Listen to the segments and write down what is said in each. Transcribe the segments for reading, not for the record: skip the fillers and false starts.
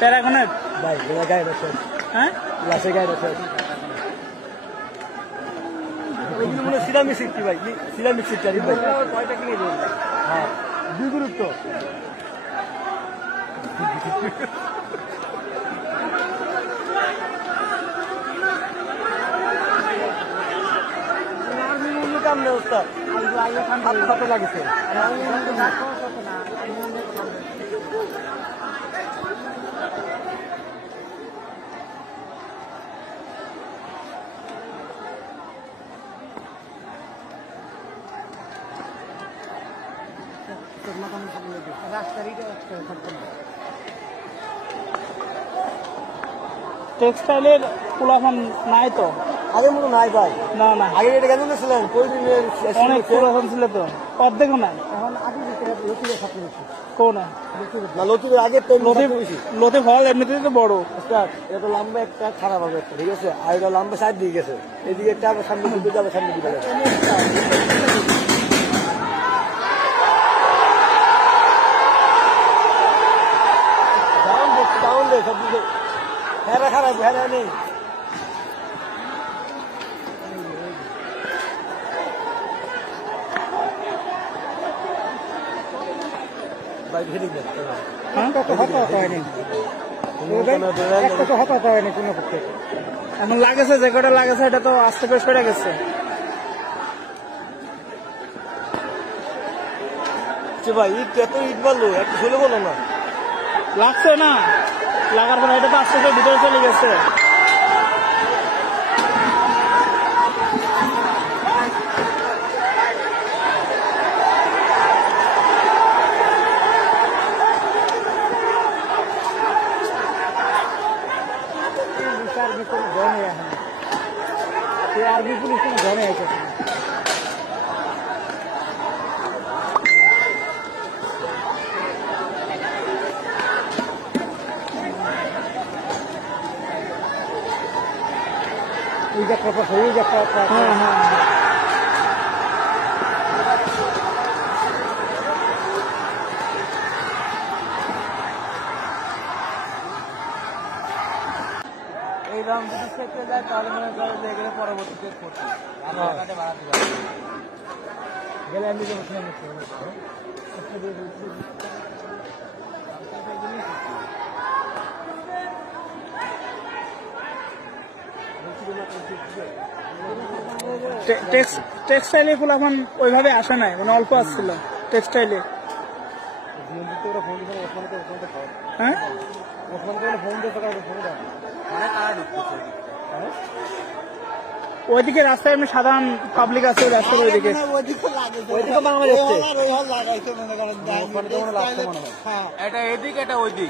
প্যারাগনের ভাই গায়ে বসে হ্যাঁ লাশে গায়ে বসে ওইগুলো মনে সিরামিক সিটটি ভাই সিরামিক সিটটি ভাই কয়টা কিনে দেবেন হ্যাঁ দুই গুরুত্ব কাম নেই ওস্তাদ কত লাগছে টেক্সটাইলের পুলাফান নাই তো আগের মতো নাই ভাই না না আগে এটা কেন ছিলেন অনেক পুরাতন ছিল তো অর্ধেকও নাই এখন আগে লতিফের সাথে কোন না লতিফের আগে লতিফ হল এমনিতেই তো বড় এটা লম্বা একটা খারাপ হবে একটা ঠিক আছে আর এটা লম্বা সাইড দিয়ে গেছে এদিকে একটা আবার সামনে দিকে যাবে সামনে দিকে যাবে ডাউন দে সব দিকে হেরা খারাপ হেরা নেই এখন লাগেছে যে কটা লাগেছে এটা তো আস্তে পেশ করে গেছে ভাই ইট এত ইট মারলো একটু চলে বলো না লাগছে না লাগার পর এটা তো আস্তে করে ভিতরে চলে গেছে आर्मी पुलिस घरे आए এই দাম যদি সেটে যায় তাহলে মনে করে এগুলো পরবর্তীতে করতে গেলে আমি টেক্সটাইলে ফুলাফান ওইভাবে আসে নাই মানে অল্প আসছিল টেক্সটাইলে হ্যাঁ ওইদিকে রাস্তায় এমনি সাধারণ পাবলিক আছে রাস্তার ওইদিকে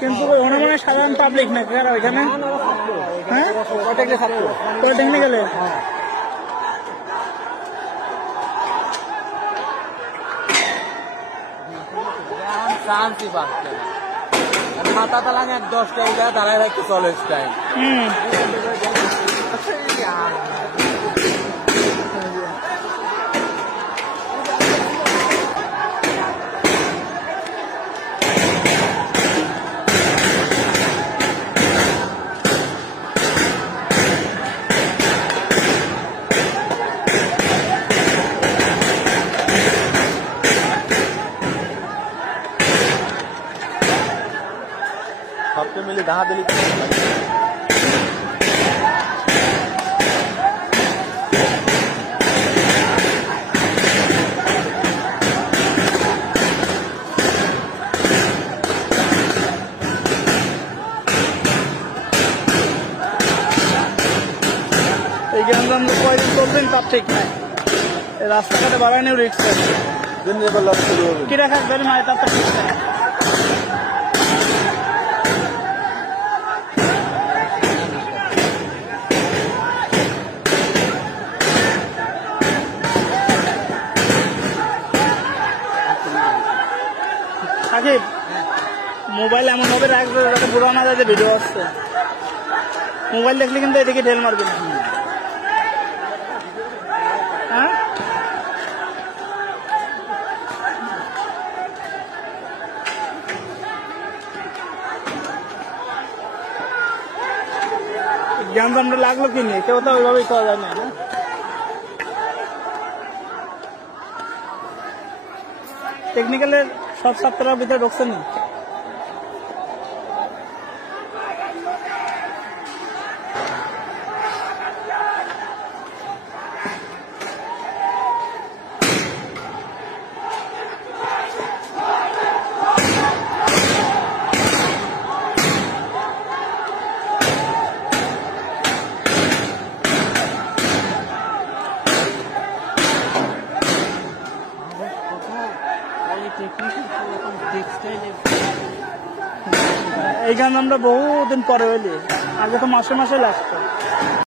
কিন্তু ওখানে মনে হয় সাধারণ পাবলিক নাকি আর ওইখানে হ্যাঁ পলিটেকনিক্যালে শান্তি বাড়ছে মাথা তালাং এক 10টা উঠে দাঁড়ায় রাখতে চলে স্টাইল सबके मिले दहा दिली এই গ্যাঞ্জাম কয়দিন চলবেন তার ঠিক নাই রাস্তাঘাটে বাড়ানোর রিক্স আছে কি রাখা একবারে মায়ের তার ঠিক নাই সাকিব মোবাইল এমন ভাবে রাখবে যাতে বুড়া না যাতে ভিডিও আসছে মোবাইল দেখলে কিন্তু এদিকে ঢেল মারবে না হ্যাঁ গ্যাঞ্জামটা লাগলো কি নিয়ে কেউ তো ওইভাবেই খাওয়া যায় না। টেকনিক্যালের সব ছাত্ররা ভিতরে ঢুকছে না। এই গান আমরা বহুদিন পরে হইলি, আগে তো মাসে মাসে লাগতো।